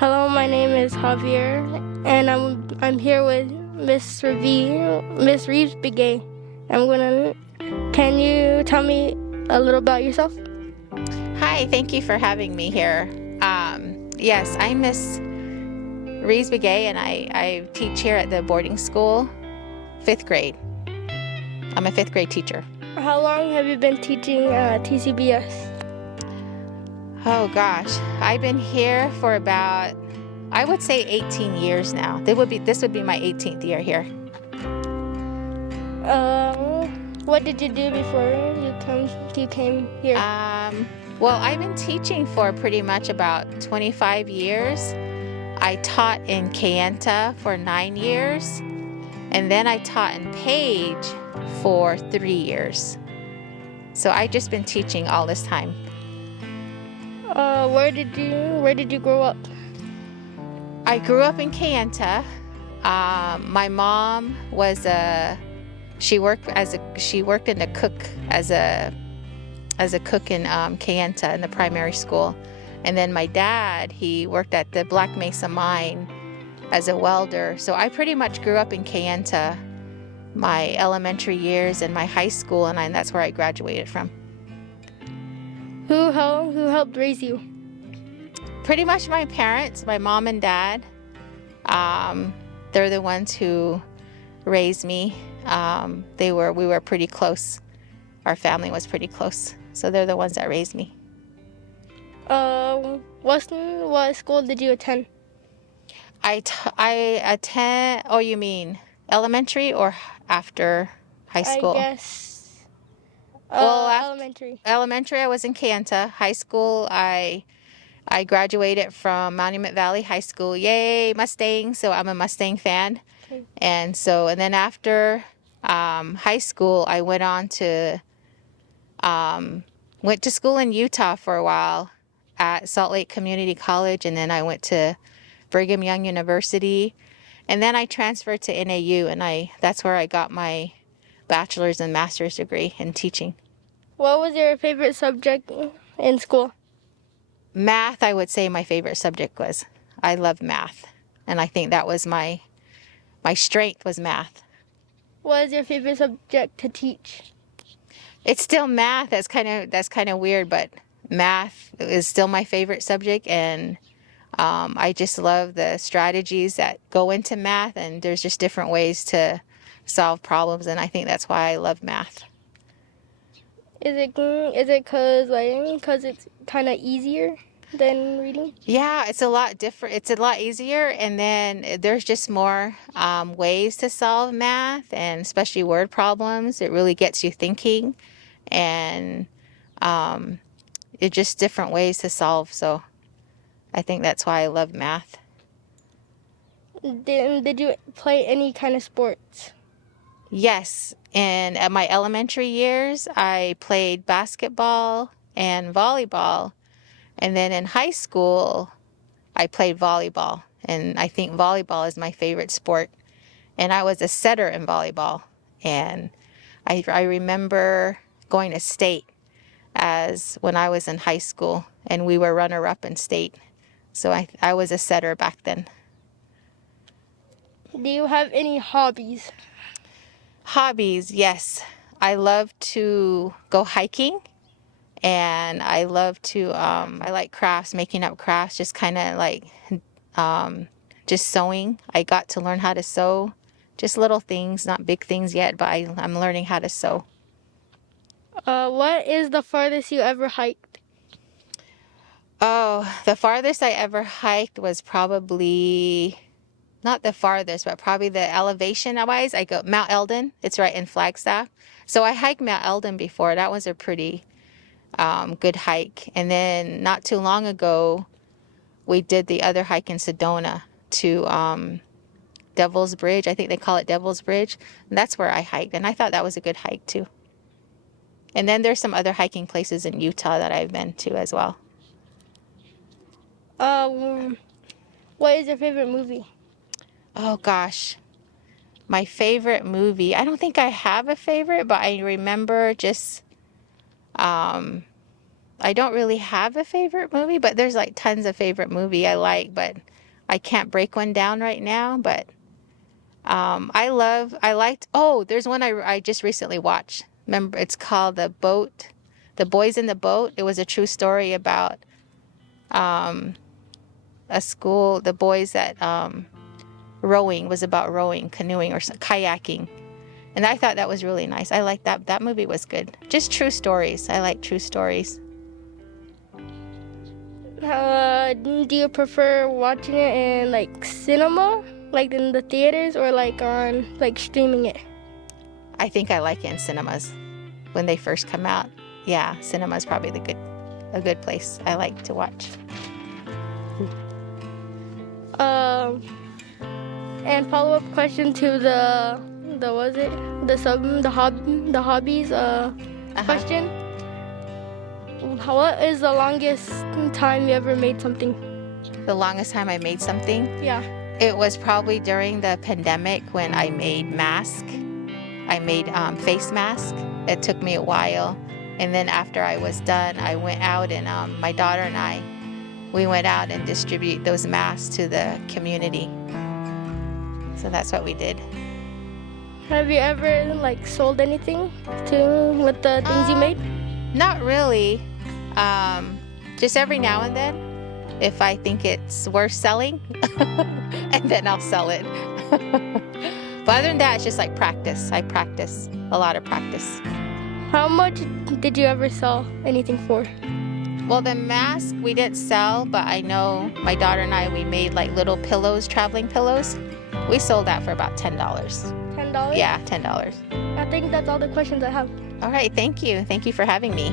Hello, my name is Javier, and I'm here with Miss Reeves Begay. Can you tell me a little about yourself? Hi, thank you for having me here. Yes, I'm Miss Reeves Begay, and I teach here at the boarding school, 5th grade. I'm a 5th grade teacher. How long have you been teaching TCBS? Oh gosh, I've been here for about, I would say 18 years now. This would be my 18th year here. What did you do before you came here? Well, I've been teaching for pretty much about 25 years. I taught in Kayenta for 9 years, and then I taught in Page for 3 years. So I've just been teaching all this time. Where did you grow up? I grew up in Kayenta. My mom was she worked as a cook in Kayenta in the primary school, and then my dad, he worked at the Black Mesa mine as a welder. So I pretty much grew up in Kayenta my elementary years and my high school, and that's where I graduated from. Who helped raise you? Pretty much my parents, my mom and dad. They're the ones who raised me. We were pretty close. Our family was pretty close. So they're the ones that raised me. What school did you attend? I attend, oh, you mean elementary or after high school? I guess elementary. Elementary, I was in Kayenta. High school, I graduated from Monument Valley High School. Yay, Mustang! So I'm a Mustang fan. Okay. And then after high school, I went to school in Utah for a while at Salt Lake Community College, and then I went to Brigham Young University, and then I transferred to NAU, and that's where I got my bachelor's and master's degree in teaching. What was your favorite subject in school? Math, I would say my favorite subject was. I love math, and I think that was my strength was math. What is your favorite subject to teach? It's still math. That's kind of weird, but math is still my favorite subject, and I just love the strategies that go into math, and there's just different ways to solve problems, and I think that's why I love math. Is it because it's kind of easier than reading? Yeah, it's a lot different. It's a lot easier, and then there's just more ways to solve math, and especially word problems. It really gets you thinking, and it's just different ways to solve. So I think that's why I love math. Did you play any kind of sports? Yes, and at my elementary years, I played basketball and volleyball. And then in high school, I played volleyball. And I think volleyball is my favorite sport. And I was a setter in volleyball. And I remember going to state when I was in high school, and we were runner-up in state. So I was a setter back then. Do you have any hobbies? Hobbies, yes. I love to go hiking, and I love to, I like crafts, making up crafts, just kind of like just sewing. I got to learn how to sew, just little things, not big things yet, but I'm learning how to sew. What is the farthest you ever hiked? Oh, the farthest I ever hiked was probably, not the farthest, but probably the elevation-wise. I go Mount Eldon. It's right in Flagstaff. So I hiked Mount Eldon before. That was a pretty good hike. And then not too long ago, we did the other hike in Sedona to Devil's Bridge. I think they call it Devil's Bridge. And that's where I hiked. And I thought that was a good hike too. And then there's some other hiking places in Utah that I've been to as well. What is your favorite movie? Oh gosh, my favorite movie. I don't think I have a favorite, but I remember just, I I don't really have a favorite movie, but there's like tons of favorite movie I like, but I can't break one down right now. But there's one I just recently watched. Remember, it's called The Boys in the Boat. It was a true story about a school, the boys that rowing, was about rowing, canoeing, or kayaking. And I thought that was really nice. I like that. That movie was good. Just true stories. I like true stories. Do you prefer watching it in like cinema, like in the theaters, or like on like streaming it? I think I like it in cinemas when they first come out. Yeah, cinema is probably a good place I like to watch. And follow-up question to the hobbies question. What is the longest time you ever made something? The longest time I made something? Yeah. It was probably during the pandemic when I made masks. I made face masks. It took me a while. And then after I was done, I went out and my daughter and we went out and distribute those masks to the community. So that's what we did. Have you ever like sold anything with the things you made? Not really. Just every now and then, if I think it's worth selling, and then I'll sell it. But other than that, it's just like practice. I practice, a lot of practice. How much did you ever sell anything for? Well, the mask we didn't sell, but I know my daughter and we made like little pillows, traveling pillows. We sold that for about $10. $10? Yeah, $10. I think that's all the questions I have. All right, thank you. Thank you for having me.